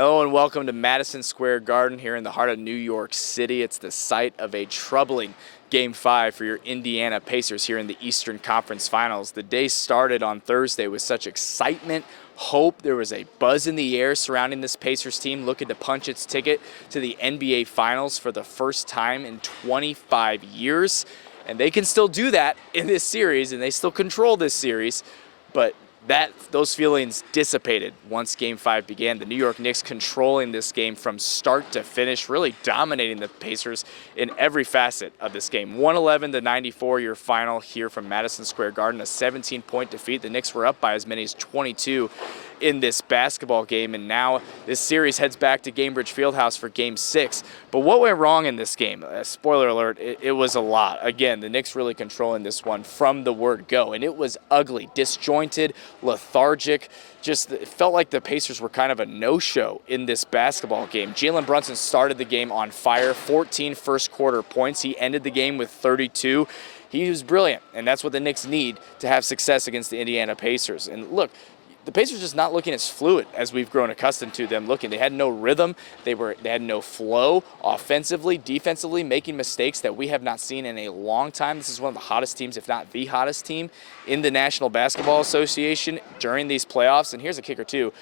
Hello and welcome to Madison Square Garden here in the heart of New York City. It's the site of a troubling Game 5 for your Indiana Pacers here in the Eastern Conference Finals. The day started on Thursday with such excitement, hope. There was a buzz in the air surrounding this Pacers team looking to punch its ticket to the NBA Finals for the first time in 25 years. And they can still do that in this series, and they still control this series, but those feelings dissipated once Game 5 began. The New York Knicks controlling this game from start to finish, really dominating the Pacers in every facet of this game. 111-94, your final here from Madison Square Garden, a 17-point defeat. The Knicks were up by as many as 22 in this basketball game, and now this series heads back to Gainbridge Fieldhouse for Game 6. But what went wrong in this game? Spoiler alert, it was a lot. Again, the Knicks really controlling this one from the word go, and it was ugly, disjointed, lethargic. Just it felt like the Pacers were kind of a no-show in this basketball game. Jalen Brunson started the game on fire, 14 first-quarter points. He ended the game with 32. He was brilliant, and that's what the Knicks need to have success against the Indiana Pacers. And look, the Pacers just not looking as fluid as we've grown accustomed to them looking. They had no rhythm. They had no flow offensively, defensively, making mistakes that we have not seen in a long time. This is one of the hottest teams, if not the hottest team, in the National Basketball Association during these playoffs. And here's a kicker, too.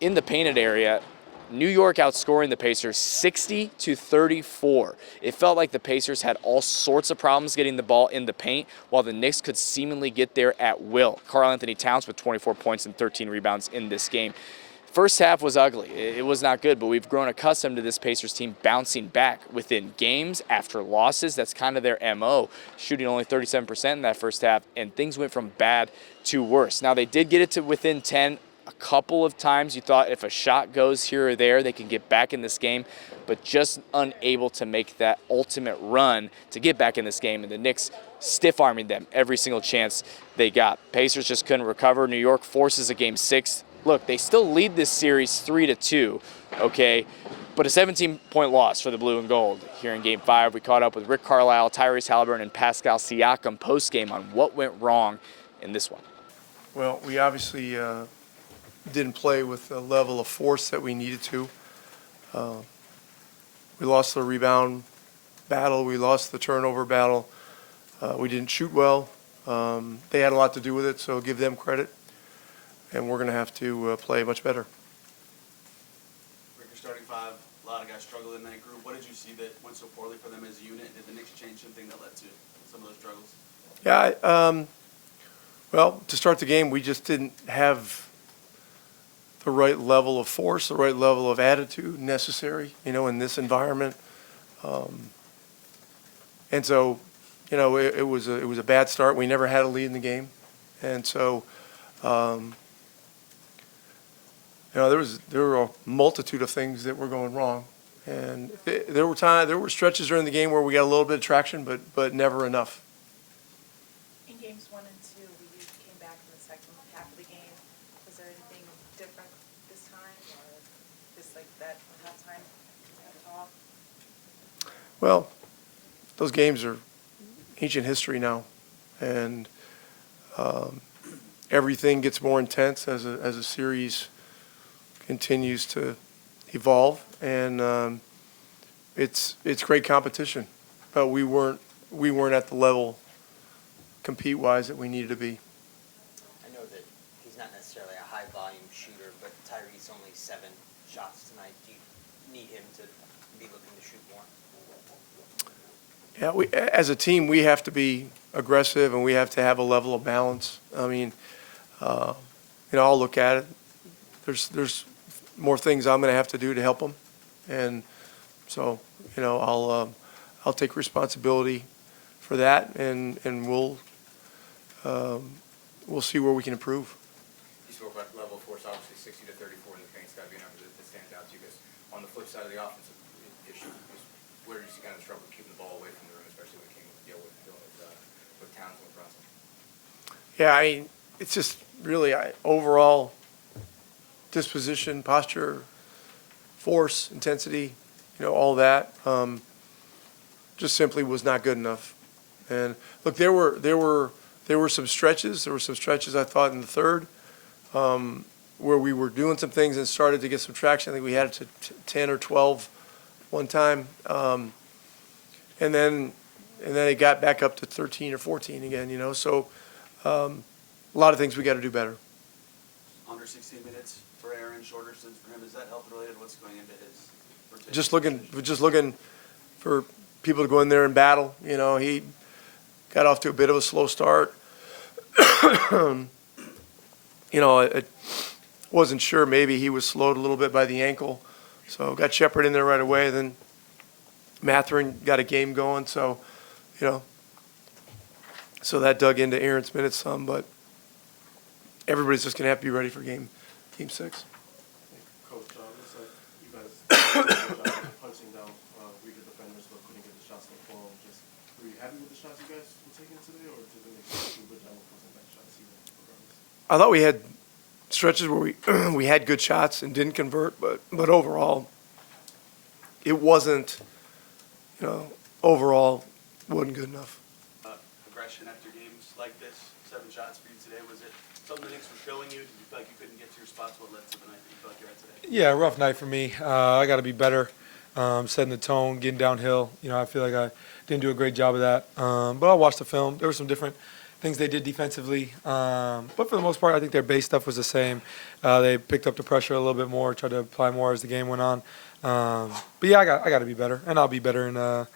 In the painted area, New York outscoring the Pacers 60-34. It felt like the Pacers had all sorts of problems getting the ball in the paint, while the Knicks could seemingly get there at will. Karl-Anthony Towns with 24 points and 13 rebounds in this game. First half was ugly. It was not good, but we've grown accustomed to this Pacers team bouncing back within games after losses. That's kind of their MO, shooting only 37% in that first half, and things went from bad to worse. Now, they did get it to within 10 a couple of times. You thought if a shot goes here or there, they can get back in this game, but just unable to make that ultimate run to get back in this game, and the Knicks stiff-arming them every single chance they got. Pacers just couldn't recover. New York forces a Game 6. Look, they still lead this series 3-2, okay, but a 17-point loss for the blue and gold here in Game 5. We caught up with Rick Carlisle, Tyrese Haliburton, and Pascal Siakam post-game on what went wrong in this one. Well, we obviously didn't play with the level of force that we needed to. We lost the rebound battle. We lost the turnover battle. We didn't shoot well. They had a lot to do with it, so give them credit. And we're going to have to play much better. Rick, you're starting five. A lot of guys struggled in that group. What did you see that went so poorly for them as a unit? Did the Knicks change something that led to some of those struggles? Yeah, well, to start the game, we just didn't have the right level of force, the right level of attitude necessary, in this environment. And so, it was a bad start. We never had a lead in the game. And so, there were a multitude of things that were going wrong. And there were stretches during the game where we got a little bit of traction, but never enough. In games 1 and 2, we came back in the second half of the game. Was there anything different this time, or just like that halftime talk? Well, those games are ancient history now, and everything gets more intense as a series continues to evolve, and it's great competition, but we weren't at the level compete-wise that we needed to be. I know that he's not necessarily a high-volume shooter, but Tyrese only 7 shots tonight. Do you need him to be looking to shoot more? Yeah, as a team, we have to be aggressive, and we have to have a level of balance. I mean, I'll look at it. There's more things I'm going to have to do to help him, and so I'll take responsibility for that, and we'll see where we can improve. You spoke about level of force, obviously 60-34 in the paint's got to be a number that stands out to you guys. On the flip side of the offensive issue, where did you kind of struggle keeping the ball away from the rim, especially when it came with Towns and Brunson? Yeah, I mean, it's just really overall disposition, posture, force, intensity, all that just simply was not good enough. And look, there were some stretches. There were some stretches I thought in the third where we were doing some things and started to get some traction. I think we had it to 10 or 12 one time. And then it got back up to 13 or 14 again, you know. So a lot of things we got to do better. Under 16 minutes for Aaron, shorter stints for him. Is that health related? What's going into his rotation? Just looking for people to go in there and battle. You know, he got off to a bit of a slow start. You know, I wasn't sure. Maybe he was slowed a little bit by the ankle. So got Shepard in there right away. Then Matherin got a game going. So, you know, so that dug into Aaron's minutes some. But everybody's just going to have to be ready for game 6. Coach, looks like you guys did a good job of punching down weaker defenders, but couldn't get the shots to fall. Just, were you happy with the shots you guys were taking today, or did the Knicks do a good job of closing back shots even regardless? I thought we had stretches where we had good shots and didn't convert, but overall, it wasn't, you know, overall wasn't good enough. Aggression after games like this, 7 shots for you today. Was it something the Knicks were showing you? Did you feel like you couldn't get to your spots? What led to the night that you felt like you're at today? Yeah, rough night for me. I got to be better, setting the tone, getting downhill. You know, I feel like I didn't do a great job of that. But I watched the film. There were some different things they did defensively. But for the most part, I think their base stuff was the same. They picked up the pressure a little bit more, tried to apply more as the game went on. But yeah, I got to be better, and I'll be better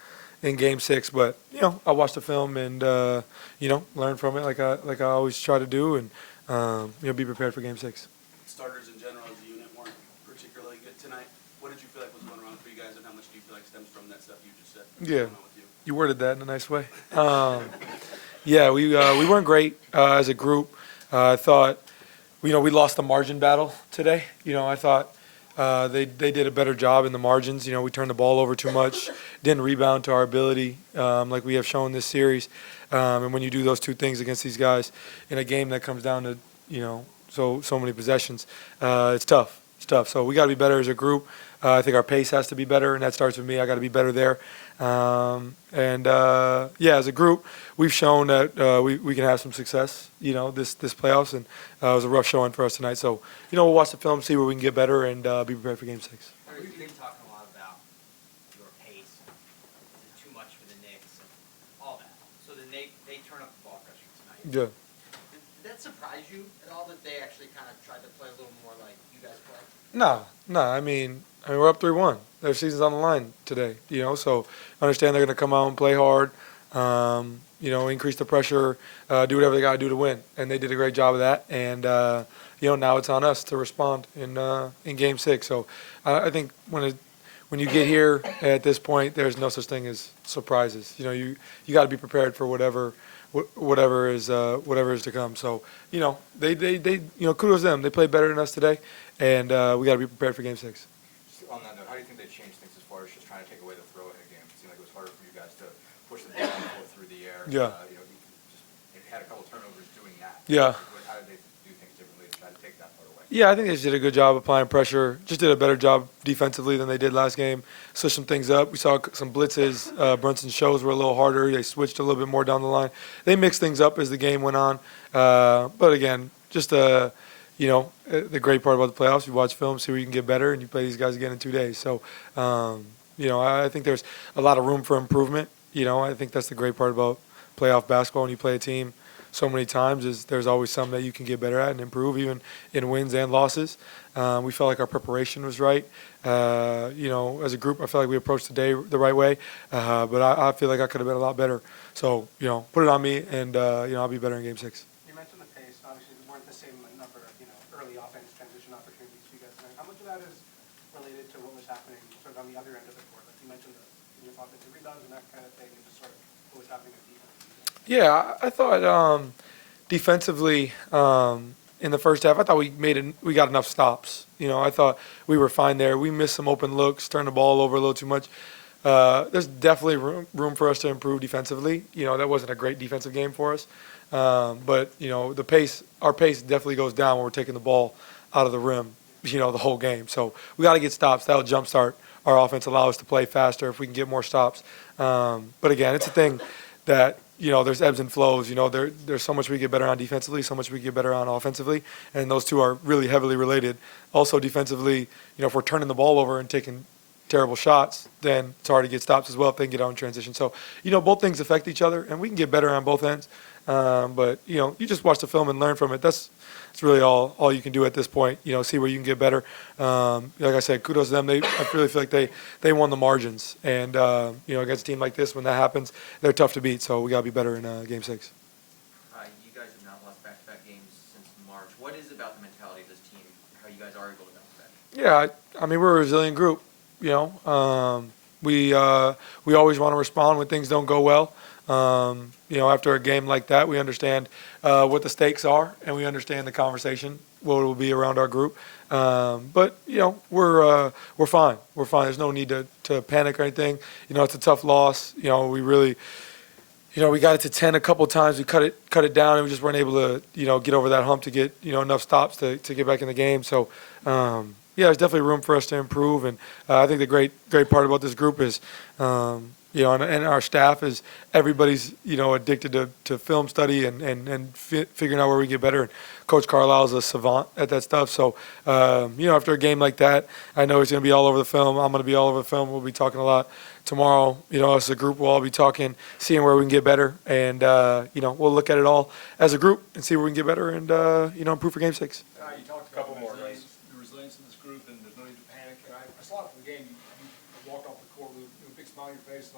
in Game 6. But you know, I watched the film and you know, learn from it like I always try to do, and you know, be prepared for Game 6. Starters in general as a unit weren't particularly good tonight. What did you feel like was going wrong for you guys, and how much do you feel like stems from that stuff you just said? What's Yeah. going on with you? You worded that in a nice way. Yeah, we weren't great as a group. I thought, you know, we lost the margin battle today. You know, I thought they did a better job in the margins. You know, we turned the ball over too much, didn't rebound to our ability like we have shown this series. And when you do those two things against these guys in a game that comes down to, you know, so many possessions, it's tough. It's tough. So we got to be better as a group. I think our pace has to be better, and that starts with me. I got to be better there. Yeah, as a group, we've shown that we can have some success, you know, this playoffs, and it was a rough showing for us tonight. So, you know, we'll watch the film, see where we can get better, and be prepared for Game 6. You've been talking a lot about your pace. Is it too much for the Knicks and all that? So then they turn up the ball pressure tonight. Yeah. Did that surprise you at all that they actually kind of tried to play a little more like you guys play? No. I mean, we're up 3-1. Their season's on the line today, you know, so I understand they're going to come out and play hard, you know, increase the pressure, do whatever they got to do to win. And they did a great job of that. And, you know, now it's on us to respond in Game 6. So I think when you get here at this point, there's no such thing as surprises. You know, you got to be prepared for whatever is to come. So, you know, they you know, kudos to them. They played better than us today, and we got to be prepared for Game 6. Just on that note, how do you think they changed things as far as just trying to take away the throw-ahead game? It seemed like it was harder for you guys to push the ball through the air. Yeah. You know, you had a couple turnovers doing that. Yeah. How did they do things differently to try to take that part away? Yeah, I think they just did a good job applying pressure. Just did a better job defensively than they did last game. Switched some things up. We saw some blitzes. Brunson's shows were a little harder. They switched a little bit more down the line. They mixed things up as the game went on. But again, just you know, the great part about the playoffs, you watch film, see where you can get better, and you play these guys again in 2 days. So, you know, I think there's a lot of room for improvement. You know, I think that's the great part about playoff basketball when you play a team so many times is there's always something that you can get better at and improve, even in wins and losses. We felt like our preparation was right. You know, as a group, I felt like we approached the day the right way, but I feel like I could have been a lot better. So, you know, put it on me, and, you know, I'll be better in Game 6. You mentioned the pace. Obviously, there weren't the same number of, you know, early offense transition opportunities for you guys tonight. How much of that is related to what was happening sort of on the other end of the court? Like you mentioned the offensive rebounds and that kind of thing, and just sort of what was happening in defense. Yeah, I thought defensively in the first half, I thought we got enough stops. You know, I thought we were fine there. We missed some open looks, turned the ball over a little too much. There's definitely room for us to improve defensively. You know, that wasn't a great defensive game for us. But, you know, our pace definitely goes down when we're taking the ball out of the rim, you know, the whole game. So we got to get stops. That'll jumpstart our offense, allow us to play faster if we can get more stops. But again, it's a thing that there's ebbs and flows. There's so much we get better on defensively, so much we get better on offensively, and those two are really heavily related. Also defensively, if we're turning the ball over and taking terrible shots, then it's hard to get stops as well if they can get out in transition. So, both things affect each other, and we can get better on both ends. But you just watch the film and learn from it. That's really all you can do at this point. See where you can get better. Like I said, kudos to them. I really feel like they won the margins, and against a team like this, when that happens, they're tough to beat. So we got to be better in Game 6. You guys have not lost back-to-back games since March. What is it about the mentality of this team? How you guys are able to bounce back? Yeah, I mean we're a resilient group. We always want to respond when things don't go well. After a game like that, we understand what the stakes are, and we understand the conversation, what it will be around our group. But we're fine. We're fine. There's no need to panic or anything. It's a tough loss. We really, we got it to 10 a couple times. We cut it down, and we just weren't able to, get over that hump to get, enough stops to get back in the game. So. There's definitely room for us to improve, and I think the great part about this group is, and our staff is everybody's, addicted to film study and figuring out where we get better. And Coach Carlisle's a savant at that stuff. So, after a game like that, I know he's going to be all over the film. I'm going to be all over the film. We'll be talking a lot tomorrow. As a group, we'll all be talking, seeing where we can get better, and we'll look at it all as a group and see where we can get better and improve for Game 6. You talked about couple more guys. The resilience in this group, and there's no need to panic. And I saw it from the game. You walked off the court with a big smile on your face.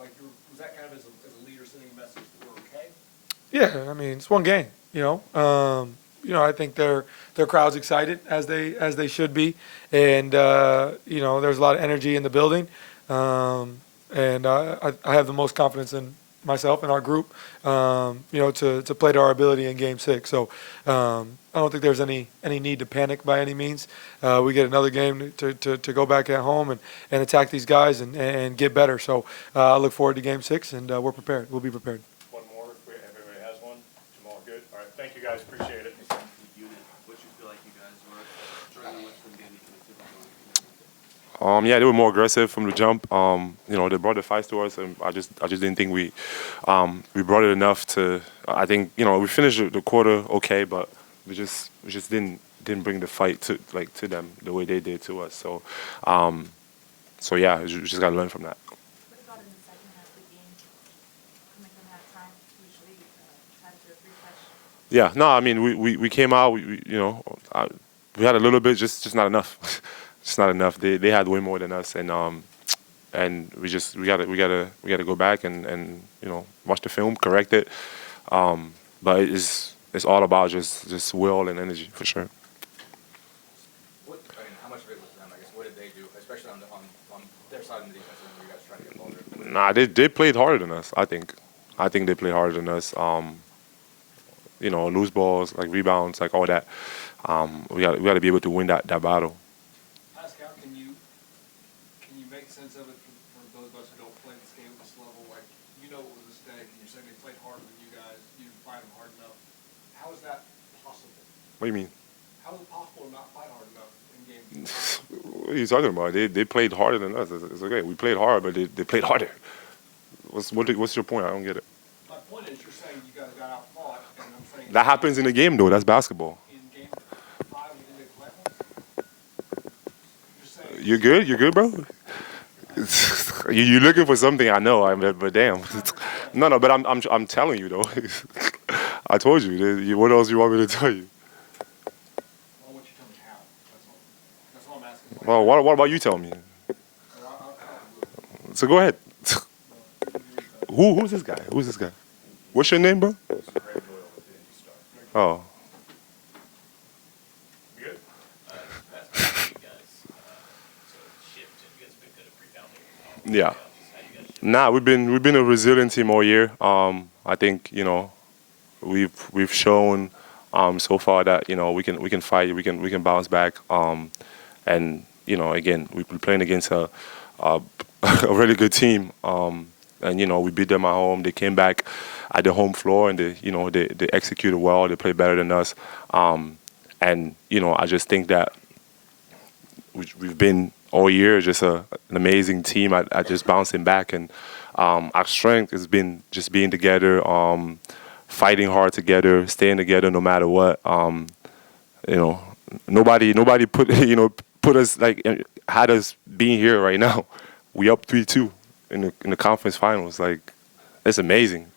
Was that kind of as a leader sending a message that we're okay? Yeah, I mean it's one game. I think their crowd's excited as they should be, and there's a lot of energy in the building, and I have the most confidence in myself and our group, to play to our ability in Game 6. So I don't think there's any need to panic by any means. We get another game to go back at home and attack these guys and get better. So I look forward to Game 6, and we're prepared. We'll be prepared. One more, if everybody has one. Jamal, good. All right, thank you guys. Appreciate it. What you feel like you guys were struggling with from the game? Yeah, they were more aggressive from the jump. They brought the fights to us, and I just didn't think we brought it enough to. I think we finished the quarter okay, but we just didn't bring the fight to them the way they did to us. So, we just got to learn from that. What about in the second half of the game? Coming from halftime, usually try to refresh. Yeah, no, I mean we came out. We had a little bit, just not enough. Just not enough. They had way more than us, and we gotta go back and watch the film, correct it. But it's all about just will and energy for sure. How much of it was them? I guess what did they do, especially on their side of the defense when you guys trying to get the ball? Nah, they played harder than us. I think they played harder than us. Loose balls, like rebounds, like all that. We got to be able to win that battle. Pascal, can you make sense of it for those of us who don't play this game at this level? Like, what was at stake, and you're saying they played harder than you guys. You didn't fight them hard enough. How is that possible? What do you mean? How is it possible to not fight hard enough in game? What are you talking about? They played harder than us. It's okay. We played hard, but they played harder. What's your point? I don't get it. My point is, you're saying you guys got out-fought, and I'm saying That happens in the game, though. That's basketball. in game 5 we didn't make play. You're saying You're good? You're good, bro? You're looking for something, I know, but damn. No, but I'm telling you, though. I told you. What else you want me to tell you? I want you to tell me how. That's all I'm asking. Well, what about you tell me? So go ahead. Who's this guy? Who's this guy? What's your name, bro? Oh. Good. Yeah. Nah, we've been a resilient team all year. I think we've shown so far that we can fight, we can bounce back. And again, we've been playing against a really good team. And we beat them at home. They came back at the home floor, and they executed well. They played better than us. And I just think that we've been all year just an amazing team at just bouncing back, and our strength has been just being together, fighting hard together, staying together no matter what. You know, nobody put put us had us being here right now. We up 3-2 in the conference finals. Like, it's amazing.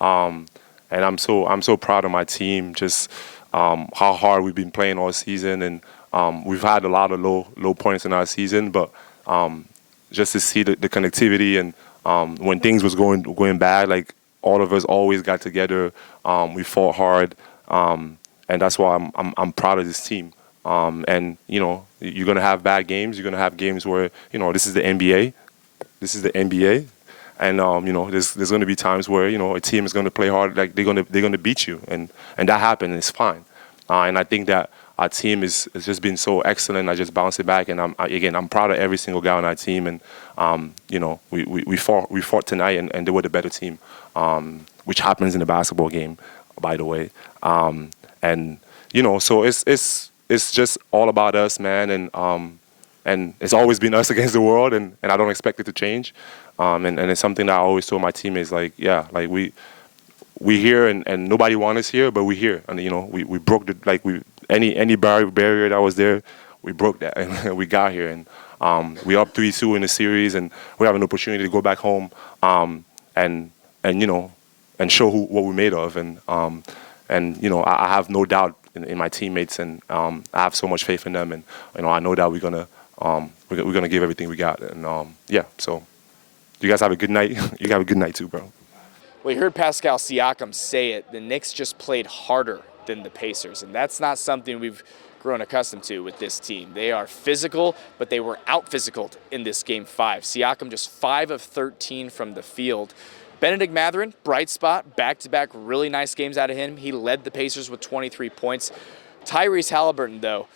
And I'm so proud of my team. Just how hard we've been playing all season, and we've had a lot of low points in our season, but just to see the connectivity and when things was going bad, like, all of us always got together. We fought hard, and that's why I'm proud of this team. And you're gonna have bad games. You're gonna have games where this is the NBA. This is the NBA. And there's going to be times where a team is going to play hard, like they're going to beat you, and that happens. It's fine. And I think that our team has just been so excellent. I just bounced it back, and I'm proud of every single guy on our team. And we fought tonight, and they were the better team, which happens in a basketball game, by the way. And so it's just all about us, man. And it's always been us against the world, and I don't expect it to change. And it's something that I always told my teammates, like, yeah, like we here, and nobody wants us here, but we here. And we broke any barrier that was there, we broke that, and we got here. And we up 3-2 in the series, and we have an opportunity to go back home, and show what we're made of. And I have no doubt in my teammates, and I have so much faith in them, and I know that we're gonna give everything we got. And yeah, so. You guys have a good night. You have a good night too, bro. We heard Pascal Siakam say it. The Knicks just played harder than the Pacers, and that's not something we've grown accustomed to with this team. They are physical, but they were out-physicaled in this Game 5. Siakam just 5 of 13 from the field. Benedict Mathurin, bright spot, back-to-back really nice games out of him. He led the Pacers with 23 points. Tyrese Halliburton, though,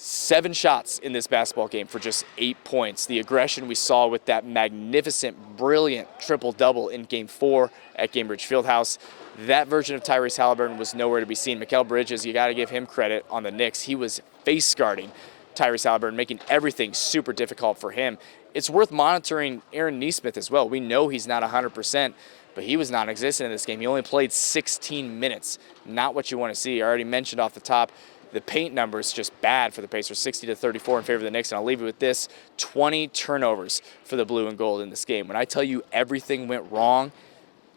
7 shots in this basketball game for just 8 points. The aggression we saw with that magnificent, brilliant triple-double in Game 4 at Gainbridge Fieldhouse, that version of Tyrese Halliburton was nowhere to be seen. Mikal Bridges, you got to give him credit on the Knicks. He was face-guarding Tyrese Halliburton, making everything super difficult for him. It's worth monitoring Aaron Nesmith as well. We know he's not 100%, but he was non-existent in this game. He only played 16 minutes. Not what you want to see. I already mentioned off the top, the paint numbers just bad for the Pacers, 60-34 in favor of the Knicks. And I'll leave you with this, 20 turnovers for the blue and gold in this game. When I tell you everything went wrong,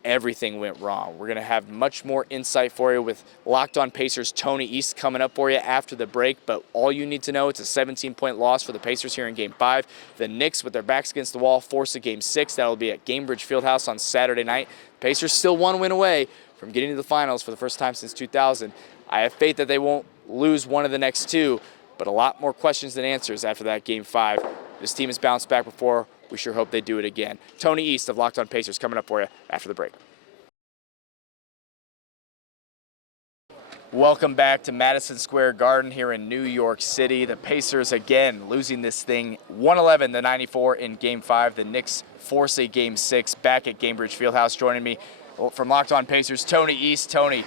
everything went wrong. We're going to have much more insight for you with Locked On Pacers Tony East coming up for you after the break. But all you need to know, it's a 17-point loss for the Pacers here in Game 5. The Knicks, with their backs against the wall, force a Game 6. That'll be at Gainbridge Fieldhouse on Saturday night. Pacers still 1 win away from getting to the finals for the first time since 2000. I have faith that they won't lose one of the next 2, but a lot more questions than answers after that Game 5. This team has bounced back before. We sure hope they do it again. Tony East of Locked On Pacers coming up for you after the break. Welcome back to Madison Square Garden here in New York City. The Pacers again losing this thing 111-94 in Game 5. The Knicks force a Game 6 back at Gainbridge Fieldhouse. Joining me from Locked On Pacers, Tony East. Tony,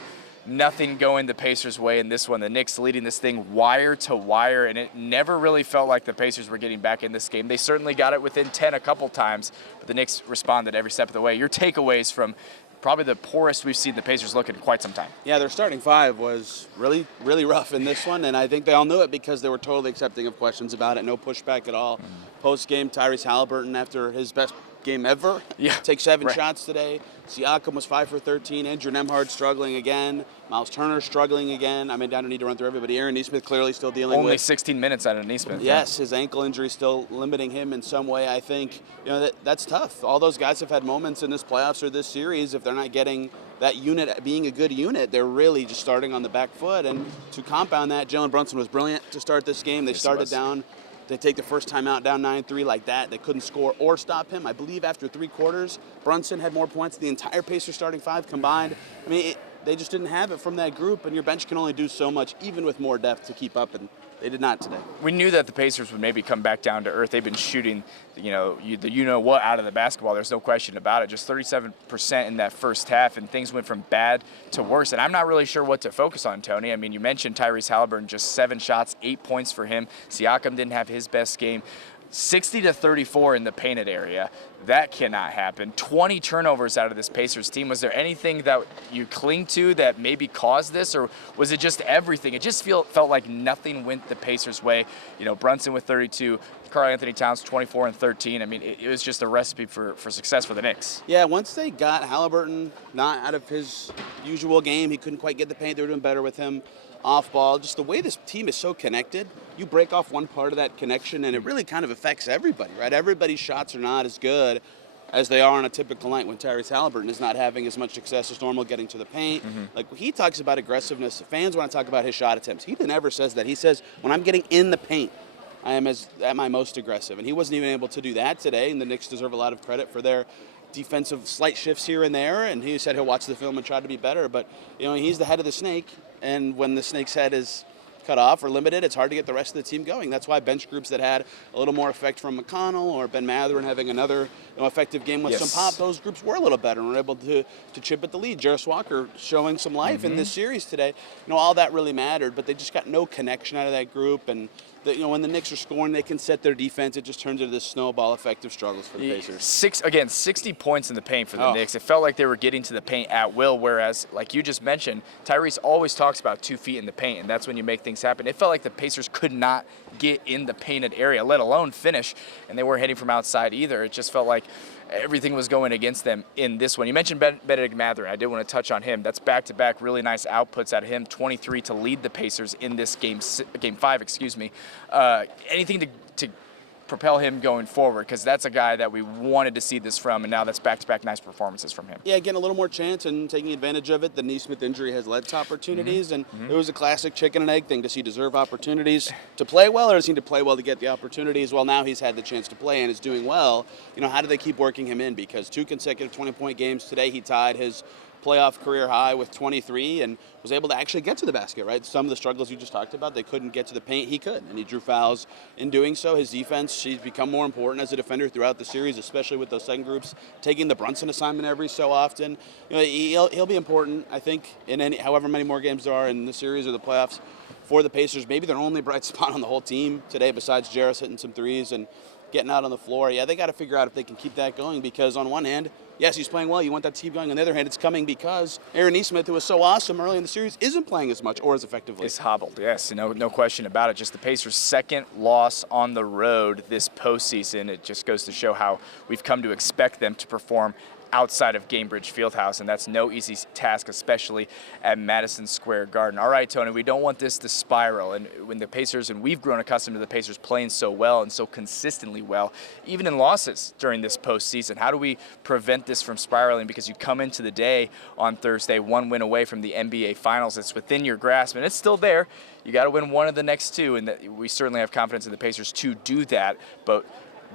nothing going the Pacers' way in this one. The Knicks leading this thing wire to wire, and it never really felt like the Pacers were getting back in this game. They certainly got it within 10 a couple times, but the Knicks responded every step of the way. Your takeaways from probably the poorest we've seen the Pacers look in quite some time. Yeah, their starting 5 was really, really rough in this one, and I think they all knew it because they were totally accepting of questions about it. No pushback at all. Post-game, Tyrese Halliburton, after his best game ever, takes 7 shots today. Siakam was 5 for 13. Andrew Nembhard struggling again. Miles Turner struggling again. I mean, I don't need to run through everybody. Aaron Nesmith clearly still dealing with. Only 16 minutes out of Nesmith. Yes, his ankle injury still limiting him in some way. I think that's tough. All those guys have had moments in this playoffs or this series. If they're not getting that unit being a good unit, they're really just starting on the back foot. And to compound that, Jalen Brunson was brilliant to start this game. They started down. They take the first time out down 9-3 like that. They couldn't score or stop him. I believe after 3 quarters, Brunson had more points than the entire Pacers starting 5 combined. I mean, they just didn't have it from that group, and your bench can only do so much, even with more depth, to keep up, and they did not today. We knew that the Pacers would maybe come back down to earth. They've been shooting, what out of the basketball. There's no question about it. Just 37% in that first half, and things went from bad to worse. And I'm not really sure what to focus on, Tony. I mean, you mentioned Tyrese Halliburton, just 7 shots, 8 points for him. Siakam didn't have his best game. 60 to 34 in the painted area. That cannot happen. 20 turnovers out of this Pacers team. Was there anything that you cling to that maybe caused this, or was it just everything? It just felt like nothing went the Pacers' way. You know, Brunson with 32, Karl Anthony Towns 24 and 13. I mean, it was just a recipe for success for the Knicks. Yeah, once they got Halliburton not out of his usual game, he couldn't quite get the paint. They were doing better with him off ball. Just the way this team is so connected, you break off one part of that connection and it really kind of affects everybody, right? Everybody's shots are not as good as they are on a typical night when Tyrese Halliburton is not having as much success as normal getting to the paint. Like, he talks about aggressiveness. Fans want to talk about his shot attempts. He never says that. He says, when I'm getting in the paint, I am at my most aggressive. And he wasn't even able to do that today, and the Knicks deserve a lot of credit for their defensive slight shifts here and there, and he said he'll watch the film and try to be better. But, you know, he's the head of the snake, and when the snake's head is cut off or limited, it's hard to get the rest of the team going. That's why bench groups that had a little more effect from McConnell or Ben Mathurin having another effective game with some pop, those groups were a little better and were able to chip at the lead. Jarris Walker showing some life in this series today. You know, all that really mattered, but they just got no connection out of that group. And when the Knicks are scoring, they can set their defense. It just turns into this snowball effect of struggles for the Pacers. 60 points in the paint for the Knicks. It felt like they were getting to the paint at will, whereas, like you just mentioned, Tyrese always talks about 2 feet in the paint, and that's when you make things happen. It felt like the Pacers could not get in the painted area, let alone finish, and they weren't hitting from outside either. It just felt like everything was going against them in this one. You mentioned Benedict Mathurin. I did want to touch on him. That's back-to-back really nice outputs out of him. 23 to lead the Pacers in this game 5, excuse me. Anything to propel him going forward, because that's a guy that we wanted to see this from, and now that's back-to-back nice performances from him. Yeah, getting a little more chance and taking advantage of it. The Neesmith injury has led to opportunities, and it was a classic chicken and egg thing. Does he deserve opportunities to play well, or does he need to play well to get the opportunities? Well, now he's had the chance to play and is doing well. You know, how do they keep working him in? Because 2 consecutive 20-point games today, he tied his playoff career high with 23 and was able to actually get to the basket, right? Some of the struggles you just talked about, they couldn't get to the paint. He could, and he drew fouls in doing so. His defense, he's become more important as a defender throughout the series, especially with those second groups, taking the Brunson assignment every so often. You know, he'll be important, I think, in however many more games there are in the series or the playoffs for the Pacers. Maybe their only bright spot on the whole team today, besides Jarris hitting some threes and getting out on the floor. Yeah, they got to figure out if they can keep that going, because on one hand, yes, he's playing well. You want that to keep going. On the other hand, it's coming because Aaron Neesmith, who was so awesome early in the series, isn't playing as much or as effectively. It's hobbled, yes. No question about it. Just the Pacers' second loss on the road this postseason. It just goes to show how we've come to expect them to perform outside of Gainbridge Fieldhouse, and that's no easy task, especially at Madison Square Garden. All right, Tony, we don't want this to spiral, and when the Pacers, and we've grown accustomed to the Pacers playing so well and so consistently well, even in losses during this postseason, how do we prevent this from spiraling? Because you come into the day on Thursday 1 win away from the NBA Finals. It's within your grasp, and it's still there. You got to win one of the next 2, and we certainly have confidence in the Pacers to do that, but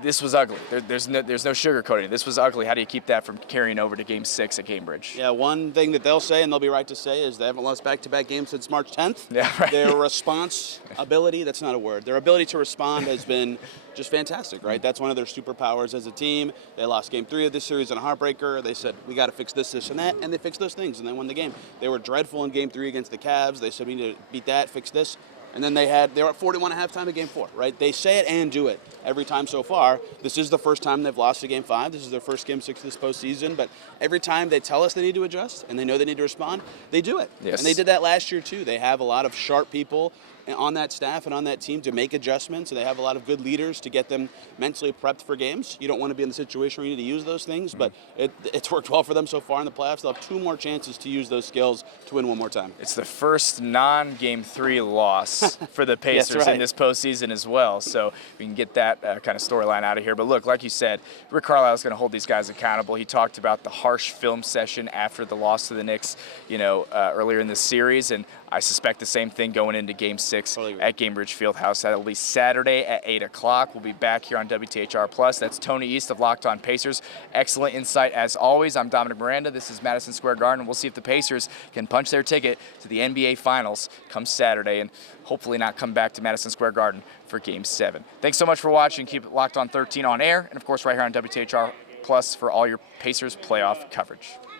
this was ugly. There's no sugarcoating it. This was ugly. How do you keep that from carrying over to Game 6 at Gainbridge? Yeah, one thing that they'll say, and they'll be right to say, is they haven't lost back-to-back games since March 10th. Yeah, right. Their response ability, that's not a word, their ability to respond has been just fantastic, right? That's one of their superpowers as a team. They lost Game 3 of this series in a heartbreaker. They said, we got to fix this, and that, and they fixed those things, and they won the game. They were dreadful in Game 3 against the Cavs. They said, we need to beat that, fix this. And then they were at 41 at halftime in Game 4, right? They say it and do it every time so far. This is the first time they've lost to Game 5. This is their first Game 6 this postseason. But every time they tell us they need to adjust and they know they need to respond, they do it. Yes. And they did that last year, too. They have a lot of sharp people on that staff and on that team to make adjustments. And they have a lot of good leaders to get them mentally prepped for games. You don't want to be in the situation where you need to use those things, but it's worked well for them so far in the playoffs. They'll have 2 more chances to use those skills to win one more time. It's the first non-Game 3 loss for the Pacers in this postseason as well. So we can get that kind of storyline out of here. But look, like you said, Rick Carlisle is going to hold these guys accountable. He talked about the harsh film session after the loss to the Knicks, earlier in the series, and I suspect the same thing going into Game 6 at Gainbridge Fieldhouse. That'll be Saturday at 8 o'clock. We'll be back here on WTHR+. That's Tony East of Locked On Pacers. Excellent insight as always. I'm Dominic Miranda. This is Madison Square Garden. We'll see if the Pacers can punch their ticket to the NBA Finals come Saturday and hopefully not come back to Madison Square Garden for Game 7. Thanks so much for watching. Keep it Locked On 13 on air, and of course right here on WTHR+ for all your Pacers playoff coverage.